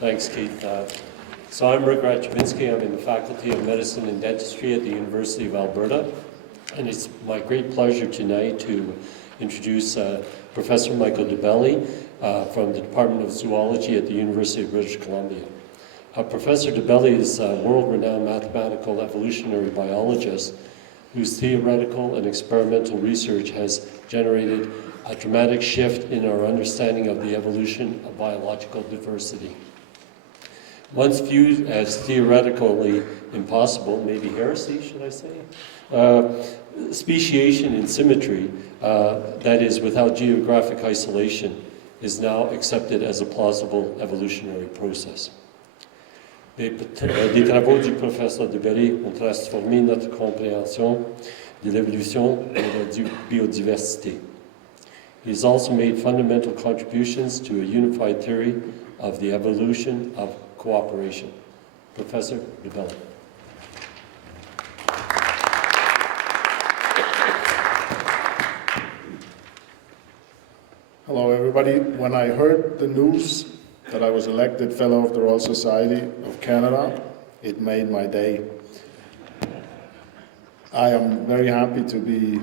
Thanks, Keith. So I'm Rick Raczminski. I'm in the Faculty of Medicine and Dentistry at the University of Alberta. And it's my great pleasure tonight to introduce Professor Michael Doebeli from the Department of Zoology at the University of British Columbia. Professor Doebeli is a world-renowned mathematical evolutionary biologist whose theoretical and experimental research has generated a dramatic shift in our understanding of the evolution of biological diversity. Once viewed as theoretically impossible, maybe heresy, should I say, speciation in symmetry, that is, without geographic isolation, is now accepted as a plausible evolutionary process. Les travaux du professeur Doebeli ont transformé notre compréhension de l'évolution et de la biodiversité. He has also made fundamental contributions to a unified theory of the evolution of cooperation. Professor Doebeli. Hello, everybody. When I heard the news that I was elected Fellow of the Royal Society of Canada, it made my day. I am very happy to be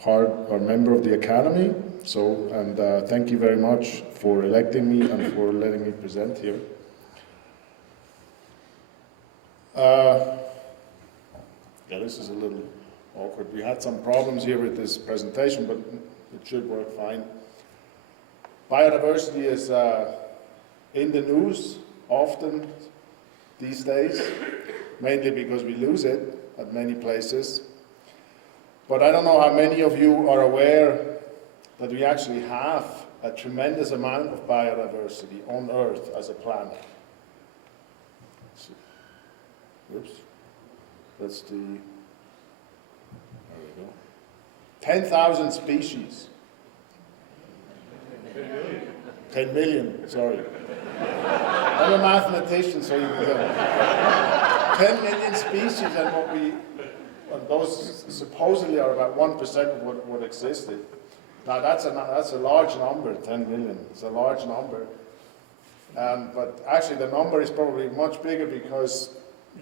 part or member of the Academy, and thank you very much for electing me and for letting me present here. Yeah, this is a little awkward. We had some problems here with this presentation, but it should work fine. Biodiversity is in the news often these days, mainly because we lose it at many places. But I don't know how many of you are aware that we actually have a tremendous amount of biodiversity on Earth as a planet. Oops, that's the, there we go. 10,000 species. 10 million, sorry. I'm a mathematician, so you can 10 million species, and those supposedly are about 1% of what existed. Now that's a large number, 10 million. It's a large number. But actually the number is probably much bigger because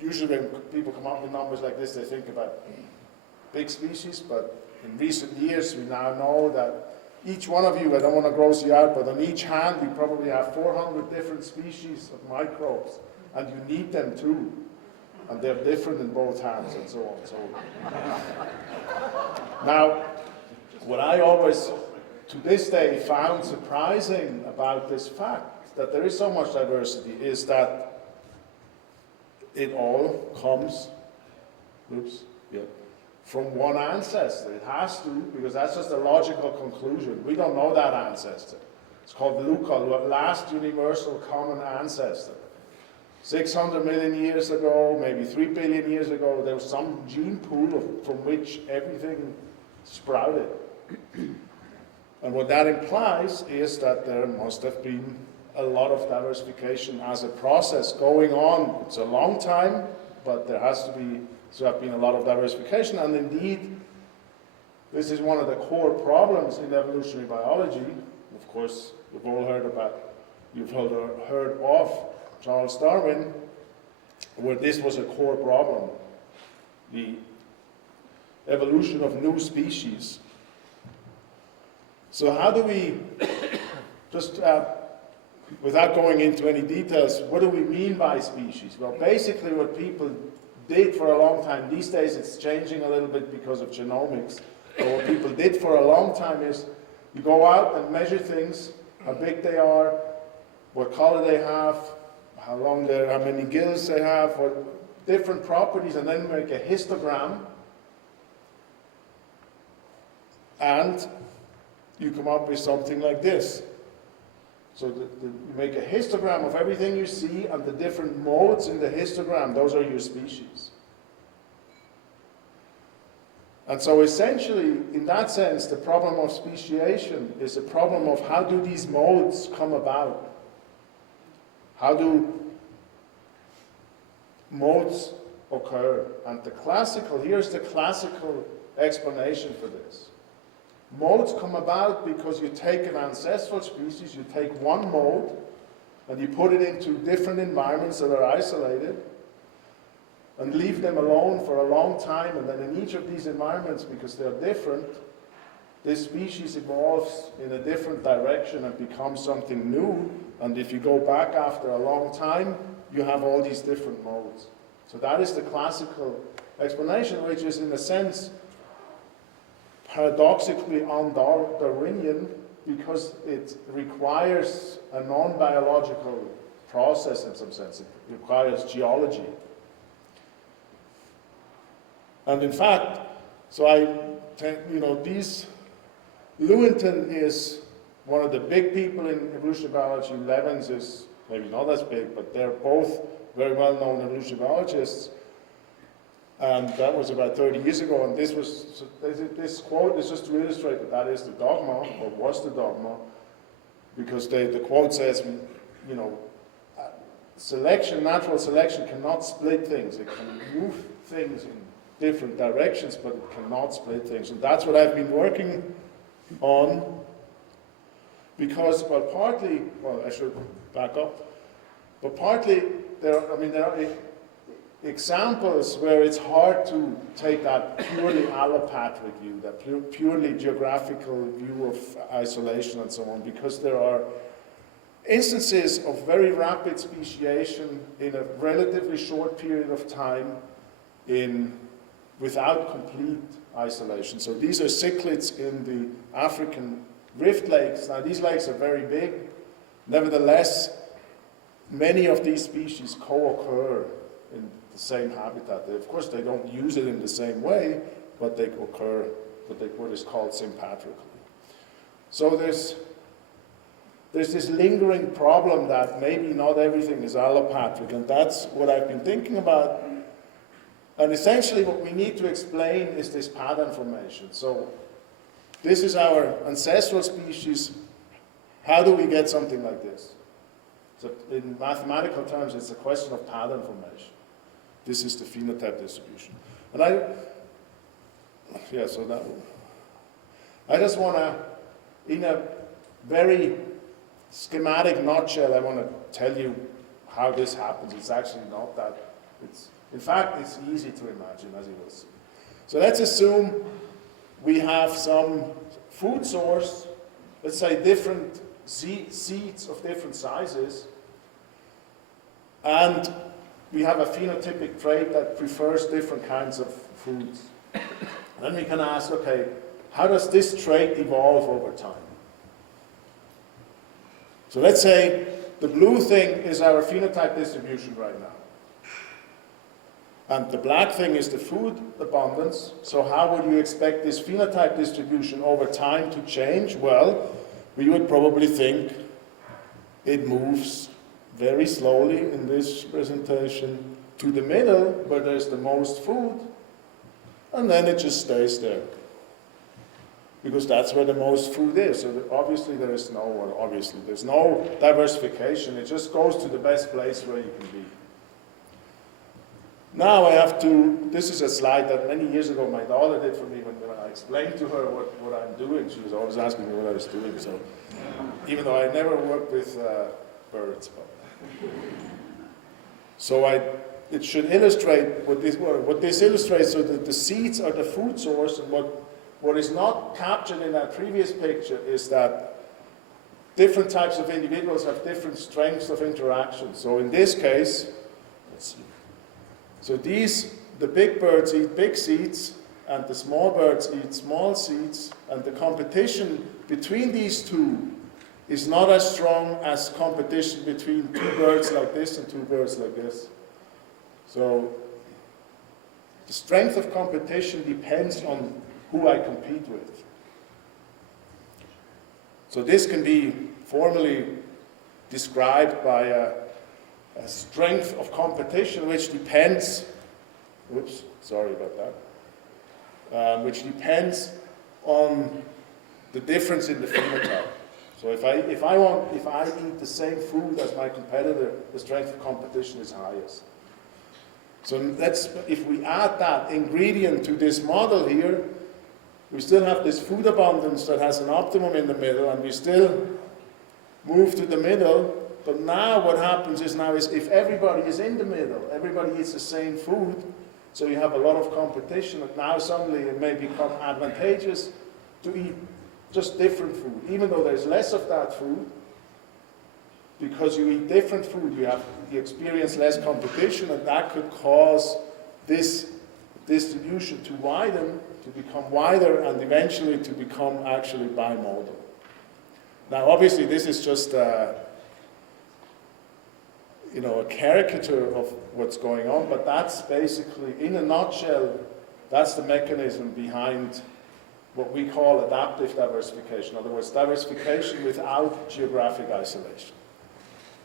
usually when people come up with numbers like this, they think about big species, but in recent years we now know that each one of you, I don't want to gross you out, but on each hand we probably have 400 different species of microbes, and you need them too. And they're different in both hands and so on. So now, what I always, to this day, found surprising about this fact, that there is so much diversity, is that it all comes, from one ancestor. It has to, because that's just a logical conclusion. We don't know that ancestor. It's called LUCA, last universal common ancestor. 600 million years ago, maybe 3 billion years ago, there was some gene pool from which everything sprouted. And what that implies is that there must have been a lot of diversification as a process going on. It's a long time, but there has to have been a lot of diversification. And indeed, this is one of the core problems in evolutionary biology. Of course, you've heard of Charles Darwin, where this was a core problem, the evolution of new species. So how do we, just without going into any details, what do we mean by species? Well, basically what people did for a long time, these days it's changing a little bit because of genomics, but what people did for a long time is you go out and measure things, how big they are, what color they have, how many gills they have, what different properties, and then make a histogram, and you come up with something like this. So you make a histogram of everything you see, and the different modes in the histogram, those are your species. And so essentially, in that sense, the problem of speciation is a problem of how do these modes come about? How do modes occur? And here's the classical explanation for this. Modes come about because you take an ancestral species, you take one mode, and you put it into different environments that are isolated, and leave them alone for a long time, and then in each of these environments, because they're different, this species evolves in a different direction and becomes something new, and if you go back after a long time, you have all these different modes. So that is the classical explanation, which is in a sense paradoxically un-Darwinian, because it requires a non-biological process in some sense. It requires geology. And in fact, so Lewontin is one of the big people in evolutionary biology. Levens is maybe not as big, but they're both very well-known evolutionary biologists. And that was about 30 years ago, and this quote is just to illustrate that that is the dogma, or was the dogma, because the quote says, natural selection cannot split things. It can move things in different directions, but it cannot split things. And that's what I've been working on, because, I should back up, but partly there are examples where it's hard to take that purely allopathic view, that purely geographical view of isolation and so on, because there are instances of very rapid speciation in a relatively short period of time without complete isolation. So these are cichlids in the African rift lakes. Now these lakes are very big. Nevertheless, many of these species co-occur in the same habitat. Of course, they don't use it in the same way, but they occur what is called sympatrically. So there's this lingering problem that maybe not everything is allopathic, and that's what I've been thinking about. And essentially what we need to explain is this pattern formation. So this is our ancestral species. How do we get something like this? So in mathematical terms, it's a question of pattern formation. This is the phenotype distribution. And I just want to, in a very schematic nutshell, I want to tell you how this happens. It's actually not that, in fact, it's easy to imagine, as you will see. So let's assume we have some food source, let's say different seeds of different sizes, and we have a phenotypic trait that prefers different kinds of foods. Then we can ask, okay, how does this trait evolve over time? So let's say the blue thing is our phenotype distribution right now. And the black thing is the food abundance. So how would you expect this phenotype distribution over time to change? Well, we would probably think it moves very slowly in this presentation to the middle, where there's the most food, and then it just stays there, because that's where the most food is. So obviously there's no diversification. It just goes to the best place where you can be. Now this is a slide that many years ago my daughter did for me when I explained to her what I'm doing. She was always asking me what I was doing. So even though I never worked with birds, it should illustrate what this illustrates. So that the seeds are the food source, and what is not captured in that previous picture is that different types of individuals have different strengths of interaction. So in this case, let's see. So the big birds eat big seeds, and the small birds eat small seeds, and the competition between these two is not as strong as competition between two birds like this and two birds like this. So the strength of competition depends on who I compete with. So this can be formally described by a strength of competition which depends, which depends on the difference in the phenotype. So if I eat the same food as my competitor, the strength of competition is highest. So if we add that ingredient to this model here, we still have this food abundance that has an optimum in the middle, and we still move to the middle, But now what happens is if everybody is in the middle, everybody eats the same food, so you have a lot of competition, and now suddenly it may become advantageous to eat just different food. Even though there's less of that food, because you eat different food, you experience less competition, and that could cause this distribution to widen, to become wider, and eventually to become actually bimodal. Now, obviously, this is just a caricature of what's going on, but that's basically, in a nutshell, that's the mechanism behind what we call adaptive diversification. In other words, diversification without geographic isolation.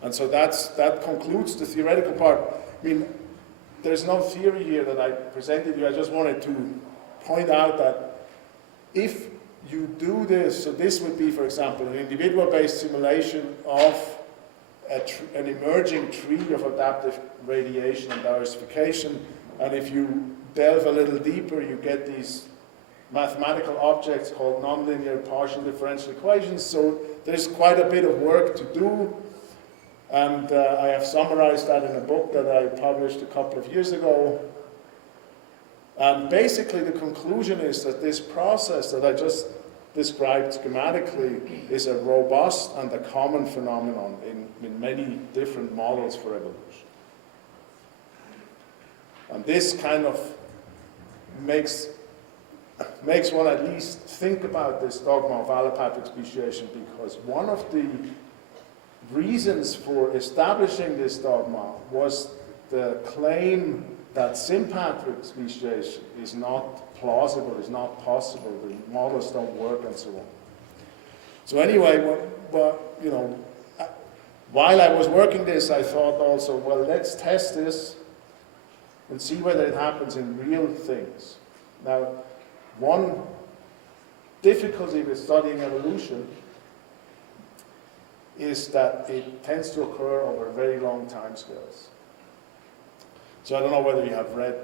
And so that concludes the theoretical part. I mean, there's no theory here that I presented you. I just wanted to point out that if you do this, so this would be, for example, an individual-based simulation of an emerging tree of adaptive radiation and diversification, and if you delve a little deeper, you get these mathematical objects called nonlinear partial differential equations. So there's quite a bit of work to do, and I have summarized that in a book that I published a couple of years ago. And basically the conclusion is that this process that I just described schematically is a robust and a common phenomenon in many different models for evolution. And this kind of makes one at least think about this dogma of allopathic speciation, because one of the reasons for establishing this dogma was the claim that sympatric speciation is not plausible, is not possible, the models don't work, and so on. So anyway, while I was working this, I thought also, well, let's test this and see whether it happens in real things. Now, one difficulty with studying evolution is that it tends to occur over very long time scales. So I don't know whether you have read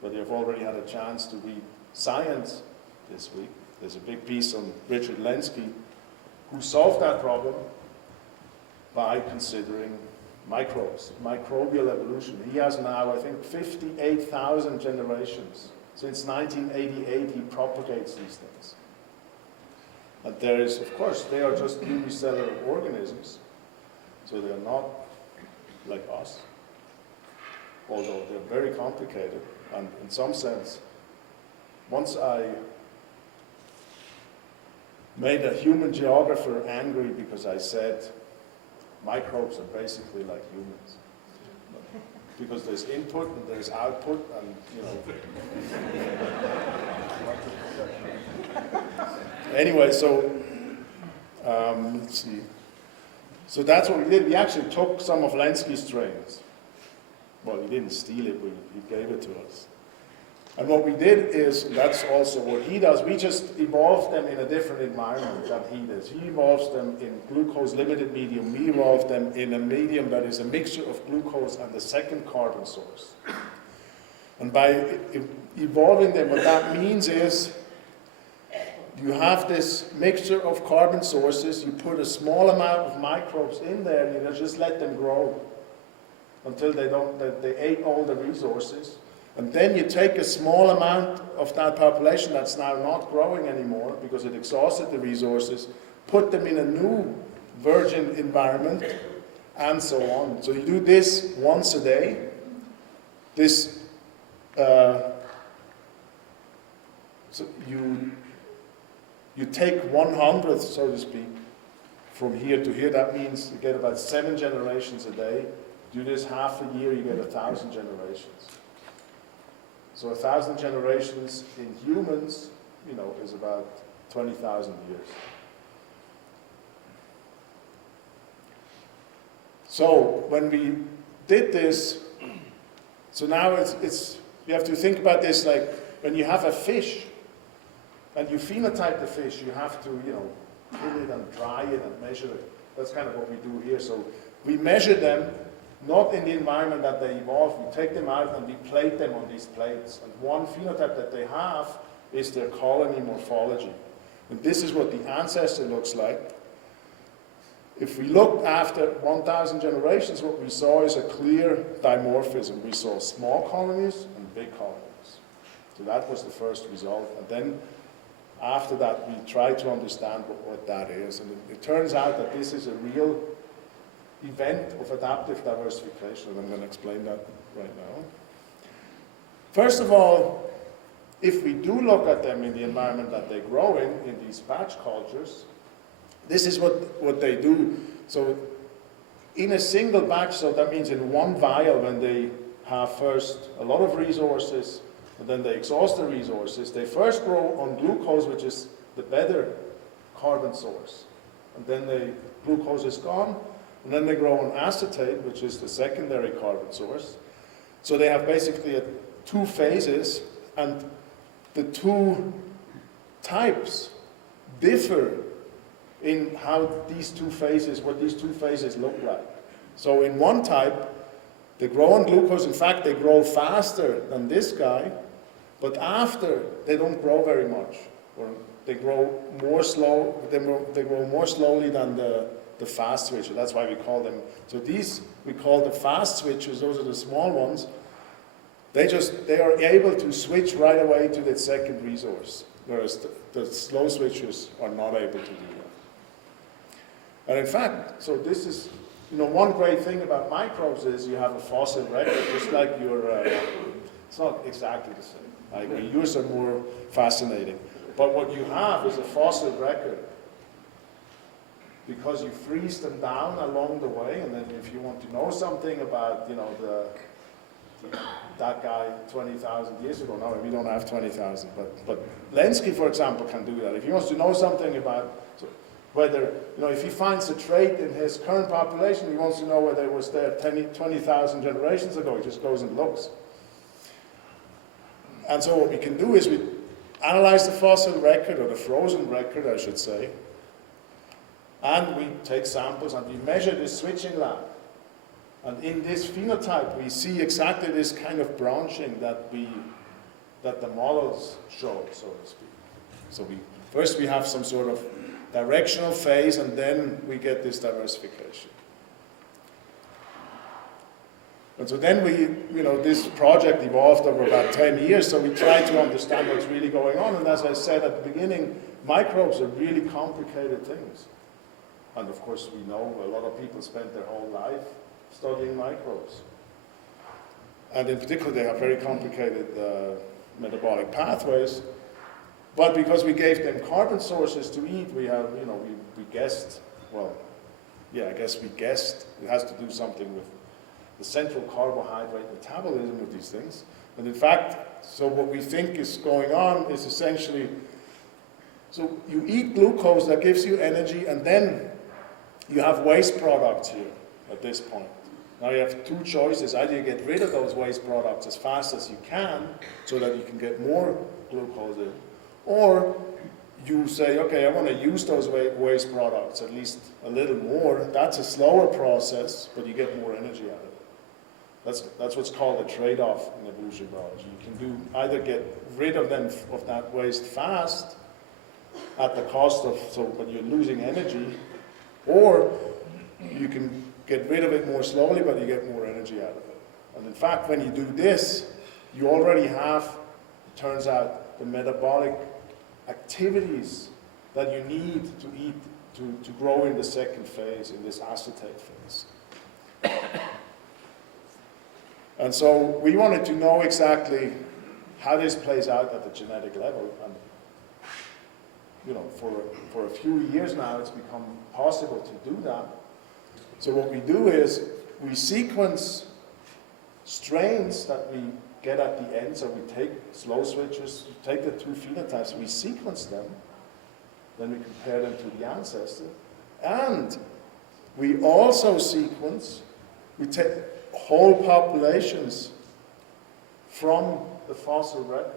whether you've already had a chance to read Science this week. There's a big piece on Richard Lenski, who solved that problem by considering microbes, microbial evolution. He has now, I think, 58,000 generations. Since 1988, he propagates these things. And there is, of course, they are just unicellular organisms, so they're not like us, although they're very complicated. And in some sense, once I made a human geographer angry because I said microbes are basically like humans. Because there's input and there's output, and Anyway, so let's see. So that's what we did. We actually took some of Lenski's strains. Well, he didn't steal it, he gave it to us. And what we did is, that's also what he does, we just evolved them in a different environment than he does. He evolves them in glucose-limited medium. We evolve them in a medium that is a mixture of glucose and the second carbon source. And by evolving them, what that means is, you have this mixture of carbon sources, you put a small amount of microbes in there, and you just let them grow until they ate all the resources. And then you take a small amount of that population that's now not growing anymore because it exhausted the resources, put them in a new virgin environment, and so on. So you do this once a day. This, so you take 1/100th, so to speak, from here to here. That means you get about 7 generations a day. Do this half a year, you get 1,000 generations. So 1,000 generations in humans, is about 20,000 years. So when we did this, so now you have to think about this like when you have a fish and you phenotype the fish, you have to, kill it and dry it and measure it. That's kind of what we do here. So we measure them, not in the environment that they evolved. We take them out and we plate them on these plates. And one phenotype that they have is their colony morphology. And this is what the ancestor looks like. If we looked after 1,000 generations, what we saw is a clear dimorphism. We saw small colonies and big colonies. So that was the first result. And then after that, we tried to understand what that is. And it turns out that this is a real event of adaptive diversification, and I'm going to explain that right now. First of all, if we do look at them in the environment that they grow in these batch cultures, this is what they do. So in a single batch, so that means in one vial, when they have first a lot of resources, and then they exhaust the resources, they first grow on glucose, which is the better carbon source. And then the glucose is gone, and then they grow on acetate, which is the secondary carbon source. So they have basically two phases, and the two types differ in how these two phases, what these two phases look like. So in one type, they grow on glucose. In fact, they grow faster than this guy, but after, they don't grow very much. Or they grow more slow, they grow more slowly than the fast switcher. That's why we call them. So these, we call the fast switchers, those are the small ones. They are able to switch right away to the second resource, whereas the slow switchers are not able to do that. And in fact, so this is, one great thing about microbes is you have a fossil record, just like your, it's not exactly the same. Like yours are more fascinating. But what you have is a fossil record, because you freeze them down along the way, and then if you want to know something about, that guy 20,000 years ago, no, we don't have 20,000, but Lenski, for example, can do that. If he wants to know something about whether, if he finds a trait in his current population, he wants to know whether it was there 20,000 generations ago, he just goes and looks. And so what we can do is we analyze the fossil record, or the frozen record, I should say, and we take samples and we measure the switching lag. And in this phenotype, we see exactly this kind of branching that the models show, so to speak. So first we have some sort of directional phase, and then we get this diversification. And so then this project evolved over about 10 years, so we tried to understand what's really going on. And as I said at the beginning, microbes are really complicated things. And of course, we know a lot of people spend their whole life studying microbes. And in particular, they have very complicated metabolic pathways. But because we gave them carbon sources to eat, we guessed, I guess we guessed it has to do something with the central carbohydrate metabolism of these things. And in fact, so what we think is going on is essentially, so you eat glucose, that gives you energy, and then you have waste products here at this point. Now you have two choices. Either you get rid of those waste products as fast as you can, so that you can get more glucose in, or you say, okay, I want to use those waste products at least a little more. That's a slower process, but you get more energy out of it. That's what's called a trade-off in evolutionary biology. You can do either get rid of that waste fast at the cost of, but you're losing energy, or you can get rid of it more slowly, but you get more energy out of it. And in fact, when you do this, you already have, it turns out, the metabolic activities that you need to eat to grow in the second phase, in this acetate phase. And so we wanted to know exactly how this plays out at the genetic level. And for a few years now, it's become possible to do that. So what we do is we sequence strains that we get at the end. So we take slow switchers, take the two phenotypes, we sequence them, then we compare them to the ancestor, and we also sequence, we take whole populations from the fossil record.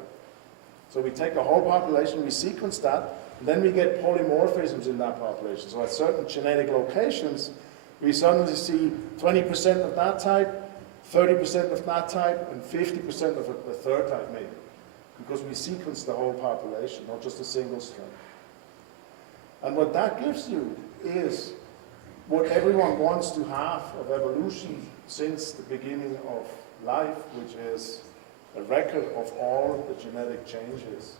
So we take a whole population, we sequence that, and then we get polymorphisms in that population. So at certain genetic locations, we suddenly see 20% of that type, 30% of that type, and 50% of a third type maybe, because we sequence the whole population, not just a single strain. And what that gives you is what everyone wants to have of evolution since the beginning of life, which is a record of all the genetic changes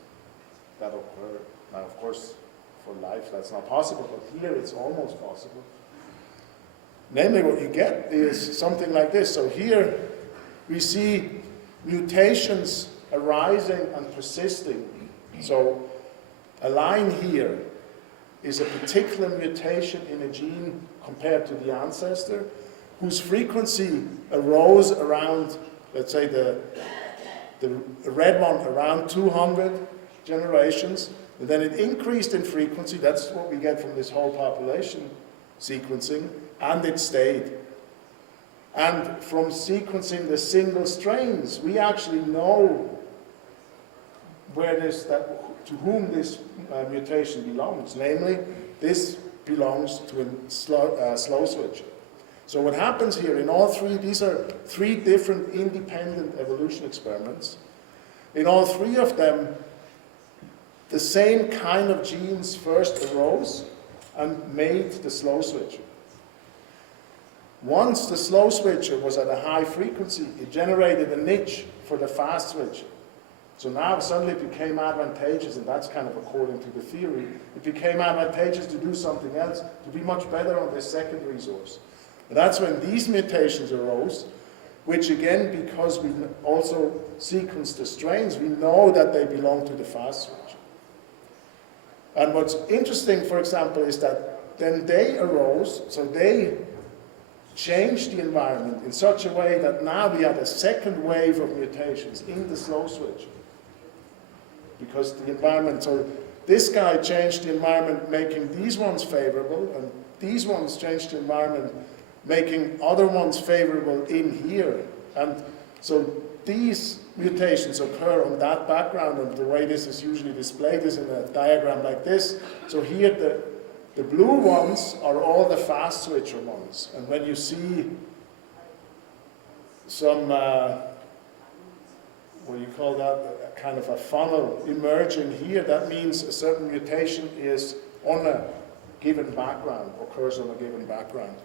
that occur. Now, of course, for life that's not possible, but here it's almost possible. Namely, what you get is something like this. So here we see mutations arising and persisting. So a line here is a particular mutation in a gene compared to the ancestor, whose frequency arose around, let's say, the red one around 200 generations, and then it increased in frequency. That's what we get from this whole population sequencing, and it stayed. And from sequencing the single strains, we actually know where to whom this mutation belongs. Namely, this belongs to a slow switcher. So what happens here in all three, these are three different independent evolution experiments. In all three of them, the same kind of genes first arose and made the slow switcher. Once the slow switcher was at a high frequency, it generated a niche for the fast switcher. So now suddenly it became advantageous, and that's kind of according to the theory, it became advantageous to do something else, to be much better on this second resource. And that's when these mutations arose, which again, because we also sequenced the strains, we know that they belong to the fast switcher. And what's interesting, for example, is that then they arose, so they changed the environment in such a way that now we had a second wave of mutations in the slow switcher. Because the environment, so this guy changed the environment making these ones favorable, and these ones changed the environment making other ones favorable in here. And so these mutations occur on that background, and the way this is usually displayed is in a diagram like this. So here the blue ones are all the fast switcher ones. And when you see some, what do you call that, kind of a funnel emerging here, that means a certain mutation is on a given background, occurs on a given background.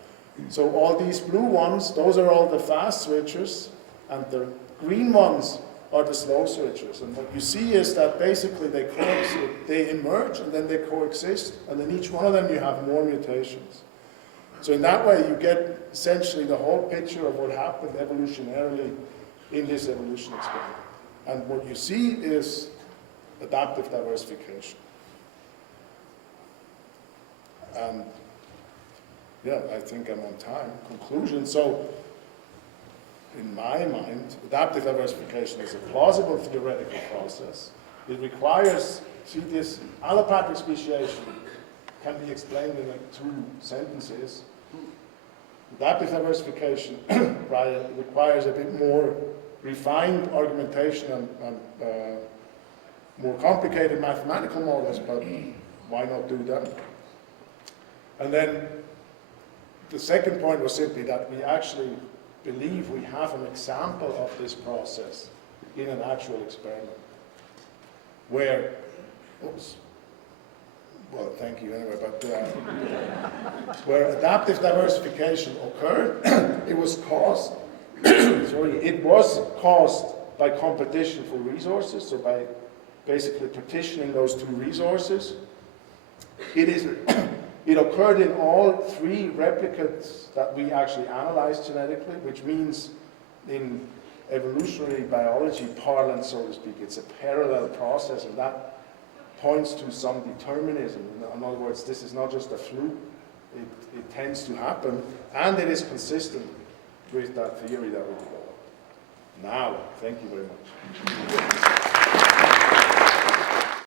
So all these blue ones, those are all the fast switchers, and the green ones are the slow switchers. And what you see is that basically they emerge and then they coexist, and in each one of them you have more mutations. So in that way you get essentially the whole picture of what happened evolutionarily in this evolution experiment. And what you see is adaptive diversification. And yeah, I think I'm on time. Conclusion. So, in my mind, adaptive diversification is a plausible theoretical process. It requires, see, this allopathic speciation can be explained in like 2 sentences. Adaptive diversification requires a bit more refined argumentation and more complicated mathematical models, but why not do that? And then the second point was simply that we actually believe we have an example of this process in an actual experiment where, oops, well, thank you anyway, but where adaptive diversification occurred, it was caused, it was caused by competition for resources, so by basically partitioning those 2 resources. It occurred in all 3 replicates that we actually analyzed genetically, which means in evolutionary biology parlance, so to speak, it's a parallel process, and that points to some determinism. In other words, this is not just a fluke, it tends to happen, and it is consistent with that theory that we developed. Now, thank you very much.